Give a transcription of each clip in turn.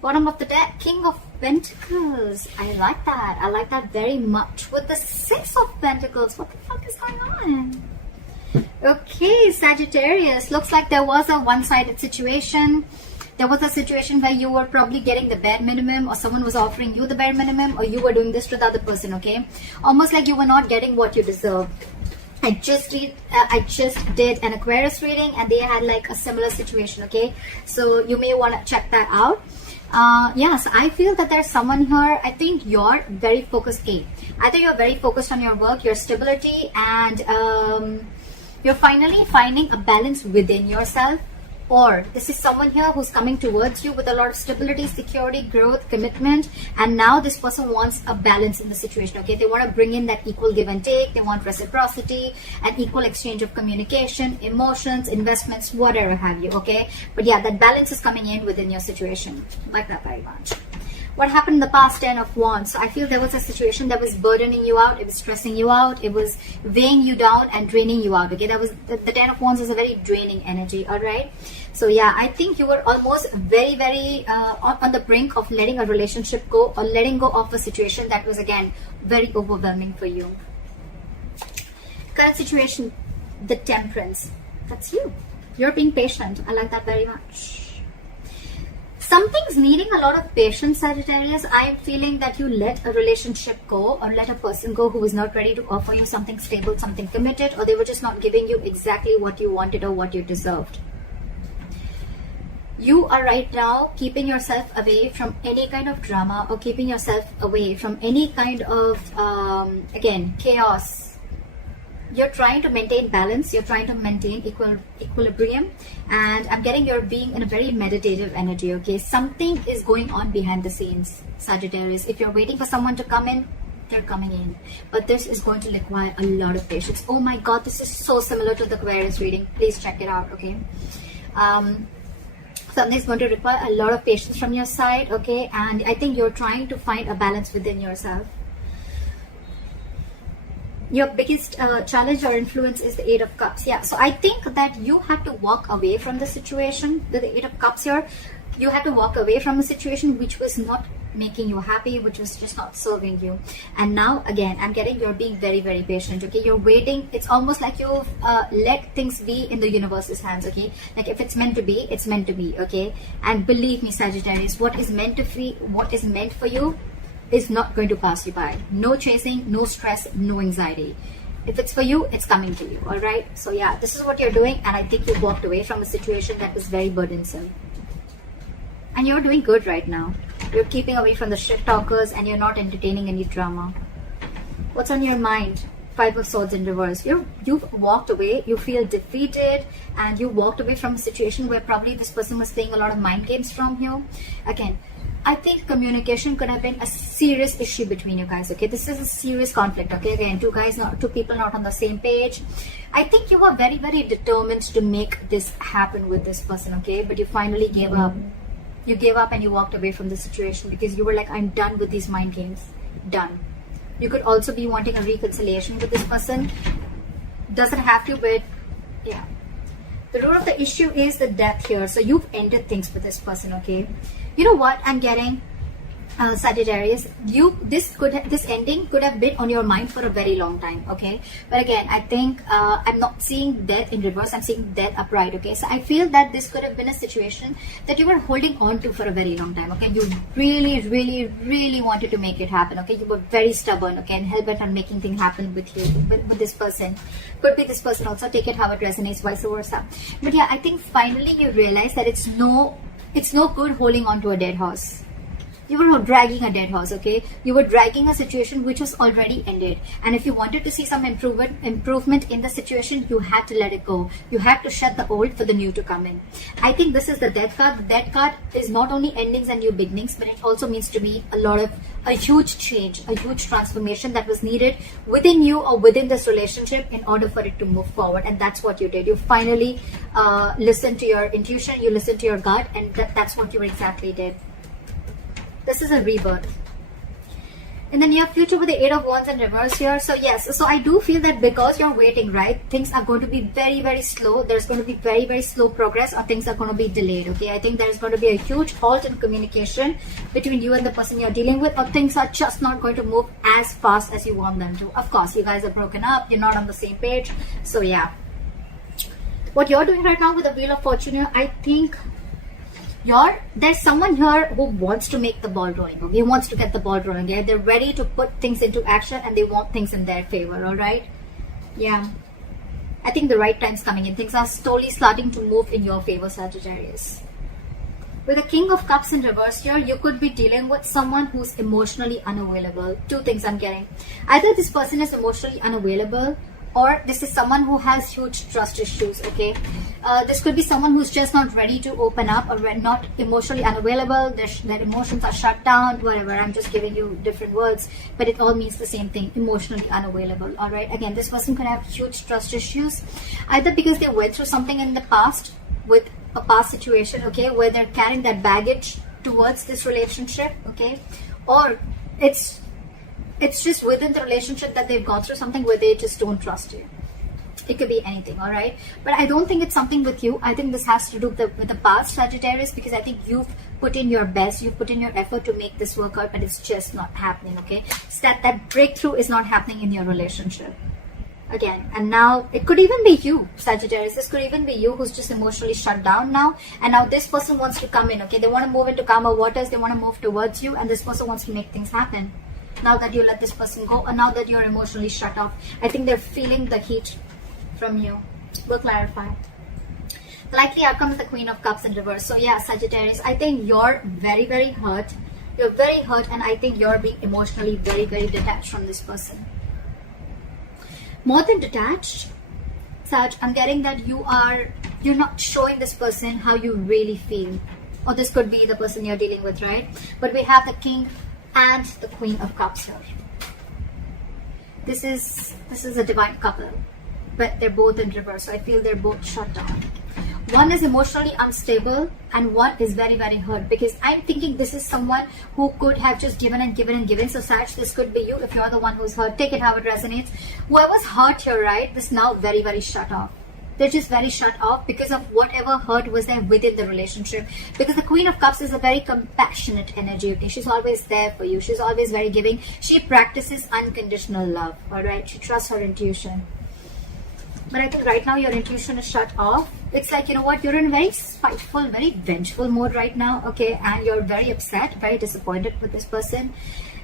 Bottom of the deck, King of Pentacles. I like that. I like that very much. With the Six of Pentacles, what the fuck is going on? Okay, Sagittarius. Looks like there was a one-sided situation. There was a situation where you were probably getting the bare minimum, or someone was offering you the bare minimum, or you were doing this to the other person, okay? Almost like you were not getting what you deserve. I just did an Aquarius reading, and they had like a similar situation, okay? So you may want to check that out. Yes, I feel that there's someone here. I think you're very focused. Either you're very focused on your work, your stability, and you're finally finding a balance within yourself, or this is someone here who's coming towards you with a lot of stability, security, growth, commitment, and now this person wants a balance in the situation, okay? They want to bring in that equal give and take. They want reciprocity, an equal exchange of communication, emotions, investments, whatever have you, okay? But yeah, that balance is coming in within your situation. Like that very much. What happened in the past? 10 of Wands. So I feel there was a situation that was burdening you out. It was stressing you out. It was weighing you down and draining you out. Okay, that was the 10 of Wands is a very draining energy. All right. So yeah, I think you were almost very on the brink of letting a relationship go, or letting go of a situation that was again very overwhelming for you. Current situation, the Temperance. That's you. You're being patient. I like that very much. Something's needing a lot of patience, Sagittarius. I'm feeling that you let a relationship go, or let a person go who was not ready to offer you something stable, something committed, or they were just not giving you exactly what you wanted or what you deserved. You are right now keeping yourself away from any kind of drama, or keeping yourself away from any kind of, again, chaos. You're trying to maintain balance. You're trying to maintain equilibrium. And I'm getting you're being in a very meditative energy, okay? Something is going on behind the scenes, Sagittarius. If you're waiting for someone to come in, they're coming in. But this is going to require a lot of patience. Oh my God, this is so similar to the Aquarius reading. Please check it out, okay? Something's going to require a lot of patience from your side, okay? And I think you're trying to find a balance within yourself. Your biggest challenge or influence is the Eight of Cups. Yeah, so I think that you have to walk away from the situation. The Eight of Cups here, you have to walk away from a situation which was not making you happy, which was just not serving you. And now again, I'm getting you're being very patient, okay? You're waiting. It's almost like you've let things be in the universe's hands, okay? Like if it's meant to be, it's meant to be, okay? And believe me, Sagittarius, what is meant for you is not going to pass you by. No chasing, no stress, no anxiety. If it's for you, it's coming to you, all right? So yeah, this is what you're doing, and I think you walked away from a situation that was very burdensome. And you're doing good right now. You're keeping away from the shit talkers, and you're not entertaining any drama. What's on your mind? Five of Swords in reverse. You've walked away. You feel defeated, and you walked away from a situation where probably this person was playing a lot of mind games from you. Again, I think communication could have been a serious issue between you guys, okay? This is a serious conflict, okay? Again, two people not on the same page. I think you were very determined to make this happen with this person, okay? But you finally gave up. You gave up and you walked away from the situation because you were like, I'm done with these mind games. Done. You could also be wanting a reconciliation with this person. Doesn't have to, but yeah. The root of the issue is the death here. So you've ended things with this person, okay? You know what I'm getting, Sagittarius? This ending could have been on your mind for a very long time, okay? But again, I think I'm not seeing death in reverse. I'm seeing death upright, okay? So I feel that this could have been a situation that you were holding on to for a very long time, okay? You really wanted to make it happen, okay? You were very stubborn, okay? And hell-bent on making things happen with you, with this person. Could be this person also. Take it how it resonates, vice versa. But yeah, I think finally you realize that it's no good holding on to a dead horse. You were dragging a dead horse, okay? You were dragging a situation which was already ended. And if you wanted to see some improvement in the situation, you had to let it go. You had to shut the old for the new to come in. I think this is the Death card. The Death card is not only endings and new beginnings, but it also means to be a huge change, a huge transformation that was needed within you or within this relationship in order for it to move forward. And that's what you did. You finally listened to your intuition, you listened to your gut, and that's what you exactly did. This is a rebirth. in the near future with the Eight of Wands in reverse here. So yes, so I do feel that because you're waiting, right, things are going to be very, very slow. There's going to be very, very slow progress, or things are going to be delayed. Okay, I think there's going to be a huge halt in communication between you and the person you're dealing with, or things are just not going to move as fast as you want them to. Of course, you guys are broken up, you're not on the same page. So yeah, what you're doing right now with the Wheel of Fortune here, I think there's someone here who wants to make the ball rolling. Okay, wants to get the ball rolling. Yeah, they're ready to put things into action, and they want things in their favor. All right, yeah, I think the right time's coming in. Things are slowly starting to move in your favor, Sagittarius. With the King of Cups in reverse here, you could be dealing with someone who's emotionally unavailable. Two things I'm getting: either this person is emotionally unavailable, or this is someone who has huge trust issues. Okay, this could be someone who's just not ready to open up, or not emotionally unavailable. Their emotions are shut down, whatever. I'm just giving you different words, but it all means the same thing: emotionally unavailable. All right, again, this person could have huge trust issues, either because they went through something in the past with a past situation, okay, where they're carrying that baggage towards this relationship, okay, or it's just within the relationship that they've gone through something where they just don't trust you. It could be anything, all right? But I don't think it's something with you. I think this has to do with the past, Sagittarius, because I think you've put in your best, you've put in your effort to make this work out, but it's just not happening, okay? So that breakthrough is not happening in your relationship. Again, and now it could even be you, Sagittarius. This could even be you who's just emotionally shut down now, and now this person wants to come in, okay? They want to move into calmer waters, they want to move towards you, and this person wants to make things happen. Now that you let this person go, or now that you're emotionally shut off, I think they're feeling the heat from you. We'll clarify. The likely outcome is the Queen of Cups in reverse. So yeah, Sagittarius, I think you're very, very hurt. You're very hurt, and I think you're being emotionally very, very detached from this person. More than detached, Sag, I'm getting that you're not showing this person how you really feel. Or this could be the person you're dealing with, right? But we have the King and the Queen of Cups here. This is a divine couple, but they're both in reverse, so I feel they're both shut down. One is emotionally unstable, and one is very, very hurt, because I'm thinking this is someone who could have just given and given and given. So Sag, this could be you if you're the one who's hurt. Take it how it resonates. Whoever's hurt here, right, is now very, very shut off. They're just very shut off because of whatever hurt was there within the relationship. Because the Queen of Cups is a very compassionate energy. Okay, she's always there for you. She's always very giving. She practices unconditional love. All right, she trusts her intuition. But I think right now your intuition is shut off. It's like, you know what, you're in a very spiteful, very vengeful mode right now. Okay, and you're very upset, very disappointed with this person.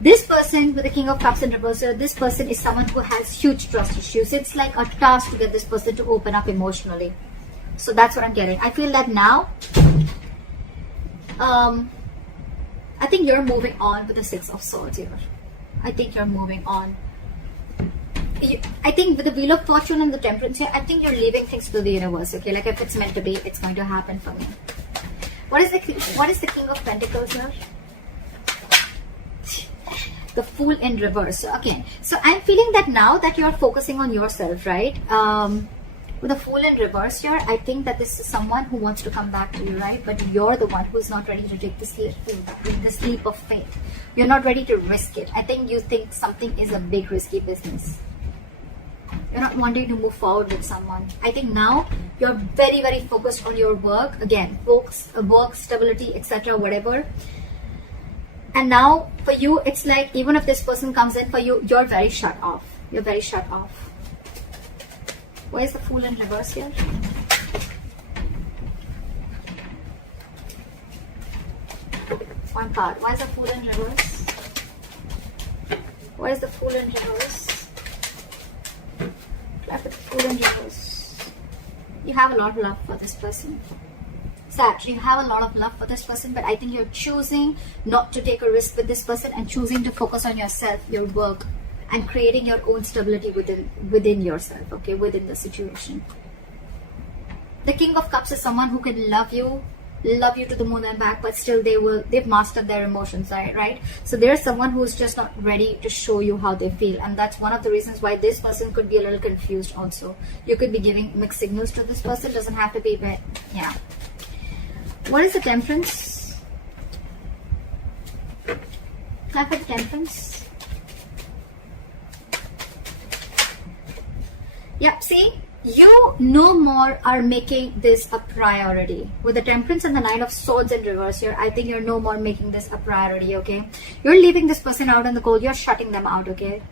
This person with the King of Cups in reverse, this person is someone who has huge trust issues. It's like a task to get this person to open up emotionally. So that's what I'm getting. I feel that now, I think you're moving on with the Six of Swords here. I think you're moving on. I think with the Wheel of Fortune and the Temperance here, I think you're leaving things to the universe. Okay, like if it's meant to be, it's going to happen for me. What is the King of Pentacles here? The Fool in reverse. Okay, so I'm feeling that now that you're focusing on yourself, right? With the Fool in reverse here, I think that this is someone who wants to come back to you, right? But you're the one who's not ready to take this leap of faith. You're not ready to risk it. I think you think something is a big risky business. You're not wanting to move forward with someone. I think now you're very, very focused on your work. Again, work, stability, etc., whatever. And now for you, it's like even if this person comes in for you, you're very shut off. You're very shut off. Why is the Fool in reverse here? One card. Why is the Fool in reverse? Why is the Fool in reverse? Look at the Fool in reverse. You have a lot of love for this person. Sag, you have a lot of love for this person, but I think you're choosing not to take a risk with this person and choosing to focus on yourself, your work, and creating your own stability within yourself, okay, within the situation. The King of Cups is someone who can love you to the moon and back, but still they've mastered their emotions, right? So there's someone who's just not ready to show you how they feel, and that's one of the reasons why this person could be a little confused also. You could be giving mixed signals to this person. Doesn't have to be, but yeah. What is the Temperance? Clap at Temperance. Yeah, see, you no more are making this a priority. With the Temperance and the Nine of Swords in reverse here, I think you're no more making this a priority, okay? You're leaving this person out in the cold. You're shutting them out, okay?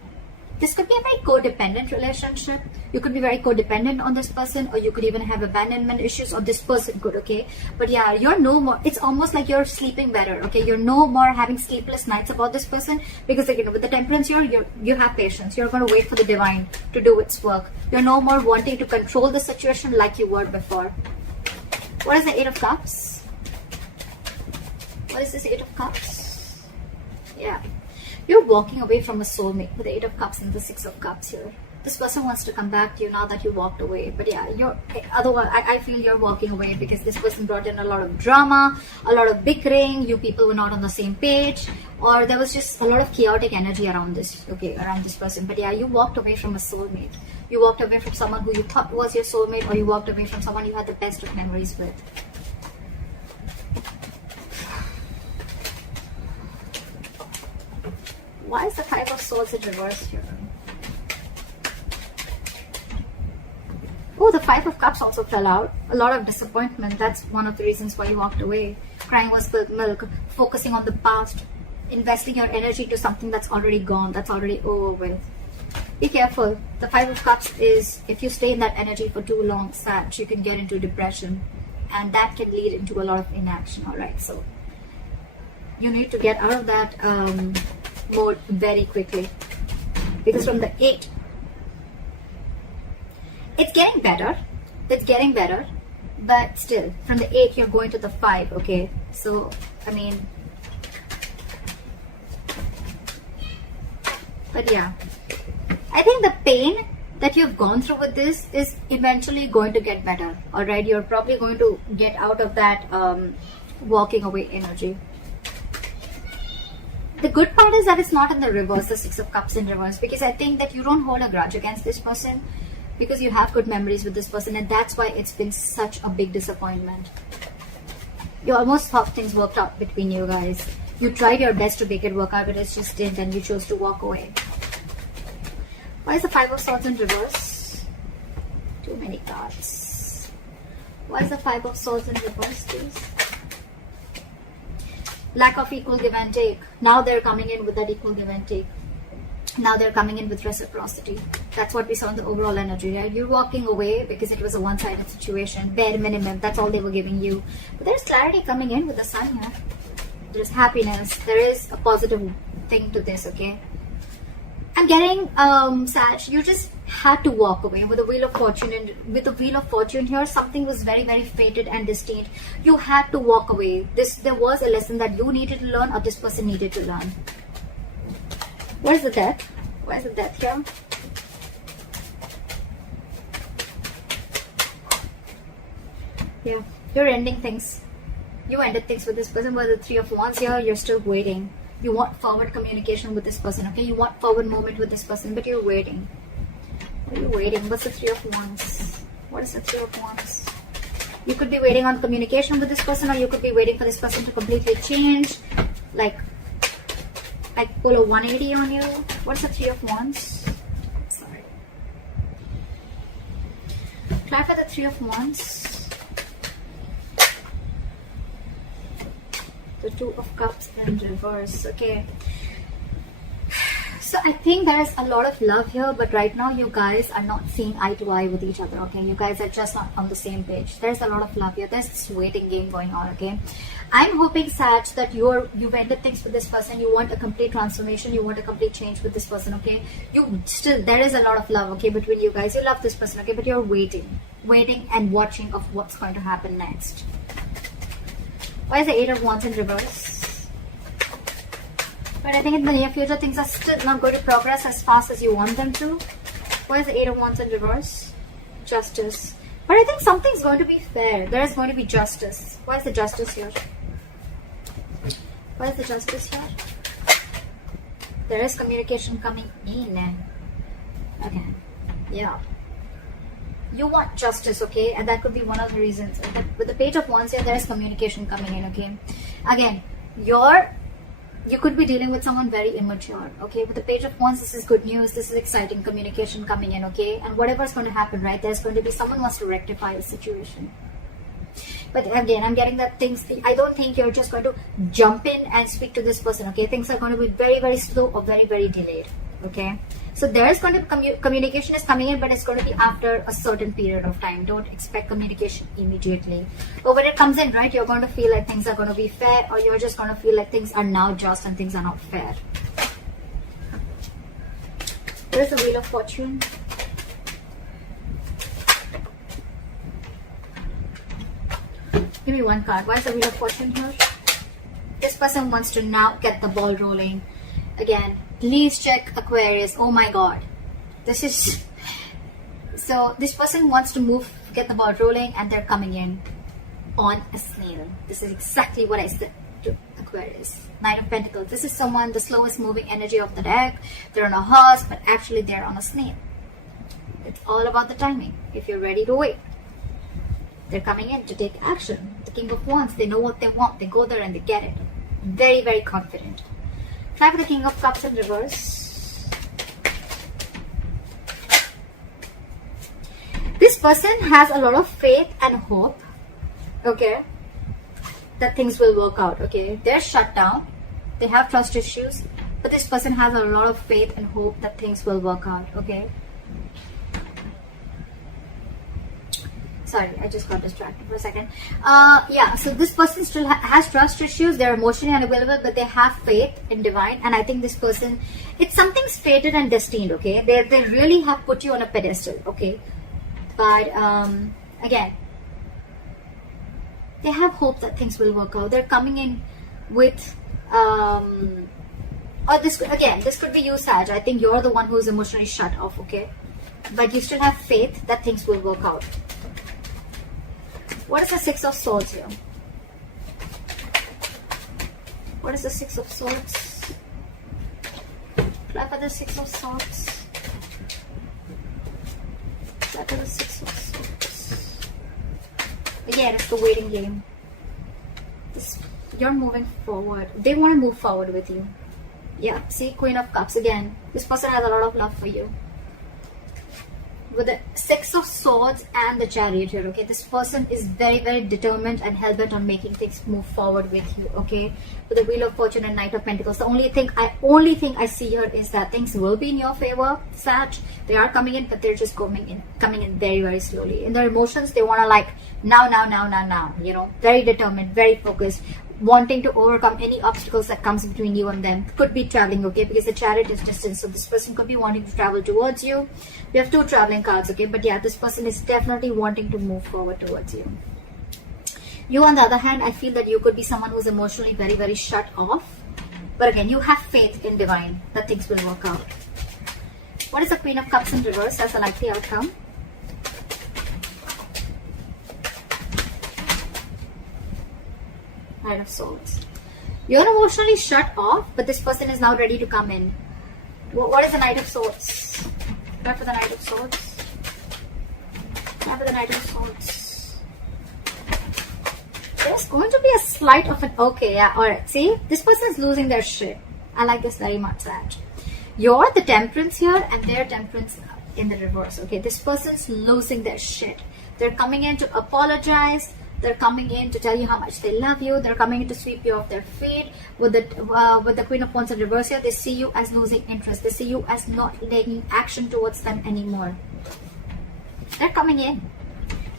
This could be a very codependent relationship. You could be very codependent on this person, or you could even have abandonment issues, or this person could, okay? But yeah, you're no more, it's almost like you're sleeping better, okay? You're no more having sleepless nights about this person, because again, with the Temperance here, you have patience. You're going to wait for the divine to do its work. You're no more wanting to control the situation like you were before. What is the Eight of Cups? What is this Eight of Cups? Yeah. You're walking away from a soulmate with the Eight of Cups and the Six of Cups here. This person wants to come back to you now that you walked away. But yeah, otherwise, I feel you're walking away because this person brought in a lot of drama, a lot of bickering. You people were not on the same page, or there was just a lot of chaotic energy around this, around this person. But yeah, you walked away from a soulmate. You walked away from someone who you thought was your soulmate, or you walked away from someone you had the best of memories with. Why is the Five of Swords in reverse here? Oh, the Five of Cups also fell out. A lot of disappointment. That's one of the reasons why you walked away. Crying was spilled milk. Focusing on the past. Investing your energy to something that's already gone. That's already over with. Be careful. The Five of Cups is, if you stay in that energy for too long, Sag, you can get into depression. And that can lead into a lot of inaction. Alright, so you need to get out of that mode very quickly, because from the 8, it's getting better, but still from the 8 you're going to the 5, okay? So I mean, but yeah, I think the pain that you've gone through with this is eventually going to get better. All right, you're probably going to get out of that walking away energy. The good part is that it's not in the reverse, the Six of Cups in reverse, because I think that you don't hold a grudge against this person, because you have good memories with this person, and that's why it's been such a big disappointment. You almost thought things worked out between you guys. You tried your best to make it work out, but it just didn't, and you chose to walk away. Why is the Five of Swords in reverse? Too many cards. Why is the Five of Swords in reverse, please? Lack of equal give and take. Now they're coming in with that equal give and take. Now they're coming in with reciprocity. That's what we saw in the overall energy, right? You're walking away because it was a one-sided situation. Bare minimum. That's all they were giving you. But there's clarity coming in with the Sun here. There's happiness. There is a positive thing to this, okay? I'm getting, Sag, you just had to walk away with the Wheel of Fortune. And with the Wheel of Fortune here, something was very, very fated and destined. You had to walk away. There was a lesson that you needed to learn, or this person needed to learn. Where's the Death? Where's the Death here? Yeah, you're ending things. You ended things with this person. With the Three of Wands here, you're still waiting. You want forward communication with this person, okay? You want forward movement with this person, but you're waiting. What are you waiting? What's the Three of Wands? What is the Three of Wands? You could be waiting on communication with this person, or you could be waiting for this person to completely change, like pull a 180 on you. What's the Three of Wands? Sorry. Clarify the Three of Wands. The Two of Cups in reverse, okay? So I think there's a lot of love here, but right now you guys are not seeing eye to eye with each other, okay? You guys are just not on the same page. There's a lot of love here. There's this waiting game going on, okay? I'm hoping, Sag, that you've ended things with this person. You want a complete transformation. You want a complete change with this person, okay? There is a lot of love, okay, between you guys. You love this person, okay? But you're waiting and watching of what's going to happen next. Why is the Eight of Wands in reverse? But I think in the near future, things are still not going to progress as fast as you want them to. Why is the Eight of Wands in reverse? Justice. But I think something's going to be fair. There is going to be justice. Why is the Justice here? Why is the Justice here? There is communication coming in. Okay. Yeah. You want justice, okay? And that could be one of the reasons. With the Page of Wands here, there is communication coming in, okay? Again, you could be dealing with someone very immature, okay? With the Page of Wands, this is good news, this is exciting communication coming in, okay? And whatever's going to happen, right, there's going to be someone wants to rectify a situation. But again, I'm getting that things, I don't think you're just going to jump in and speak to this person, okay? Things are going to be very, very slow or very, very delayed, okay? So there's going to be communication is coming in, but it's going to be after a certain period of time. Don't expect communication immediately. But when it comes in, right, you're going to feel like things are going to be fair, or you're just going to feel like things are now just and things are not fair. There's the Wheel of Fortune. Give me one card. Why is the Wheel of Fortune here? This person wants to now get the ball rolling. Again, please check Aquarius. Oh my god. This is... So, this person wants to get the ball rolling, and they're coming in on a snail. This is exactly what I said to Aquarius. Knight of Pentacles. This is someone, the slowest moving energy of the deck. They're on a horse, but actually they're on a snail. It's all about the timing. If you're ready to wait. They're coming in to take action. The King of Wands, they know what they want. They go there and they get it. Very, very confident. Try for the King of Cups in reverse. This person has a lot of faith and hope, okay, that things will work out, okay. They're shut down. They have trust issues. But this person has a lot of faith and hope that things will work out, okay. Sorry, I just got distracted for a second. Yeah, so this person still has trust issues. They're emotionally unavailable, but they have faith in divine. And I think this person, it's something's fated and destined, okay? They really have put you on a pedestal, okay? But again, they have hope that things will work out. They're coming in with, or this could be you, Sag. I think you're the one who's emotionally shut off, okay? But you still have faith that things will work out. What is the Six of Swords here? What is the Six of Swords? Try for the Six of Swords. Try for the Six of Swords. Again, it's the waiting game. You're moving forward. They want to move forward with you. Yeah, see, Queen of Cups again. This person has a lot of love for you. With the Six of Swords and the Chariot here, okay, this person is very, very determined and hell-bent on making things move forward with you, okay. With the Wheel of Fortune and Knight of Pentacles, the only thing I see here is that things will be in your favor, Sag. They are coming in, but they're just coming in very, very slowly. In their emotions, they want to like now, you know, very determined, very focused, wanting to overcome any obstacles that comes between you and them. Could be traveling, okay, because the Chariot is distance, so this person could be wanting to travel towards you. We have two traveling cards, okay, but yeah, this person is definitely wanting to move forward towards you. You, on the other hand, I feel that you could be someone who's emotionally very, very shut off, but again, you have faith in divine that things will work out. What is the Queen of Cups in reverse as a likely outcome? Knight of Swords. You're emotionally shut off, but this person is now ready to come in. What is the Knight of Swords? Try for the Knight of Swords. Try for the Knight of Swords. There's going to be a slight of an... Okay, yeah, alright. See? This person is losing their shit. I like this very much, Sag. You're the Temperance here, and they're Temperance in the reverse, okay? This person's losing their shit. They're coming in to apologize. They're coming in to tell you how much they love you. They're coming in to sweep you off their feet. With the Queen of Wands in reverse here, they see you as losing interest. They see you as not taking action towards them anymore. They're coming in.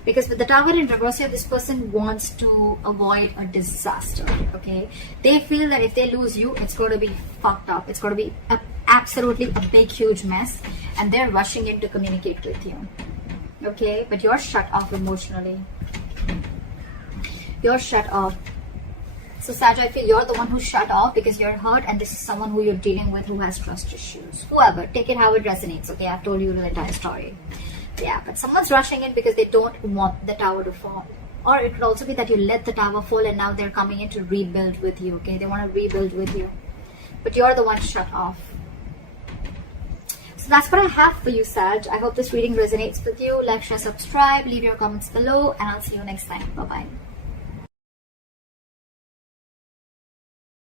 Because with the Tower in reverse here, this person wants to avoid a disaster, okay? They feel that if they lose you, it's going to be fucked up. It's going to be absolutely a big, huge mess. And they're rushing in to communicate with you, okay? But you're shut off emotionally. You're shut off. So Sag, I feel you're the one who's shut off because you're hurt, and this is someone who you're dealing with who has trust issues. Whoever, take it how it resonates, okay? I've told you the entire story. Yeah, but someone's rushing in because they don't want the tower to fall. Or it could also be that you let the tower fall and now they're coming in to rebuild with you, okay? They want to rebuild with you. But you're the one shut off. So that's what I have for you, Sag. I hope this reading resonates with you. Like, share, subscribe, leave your comments below, and I'll see you next time. Bye-bye.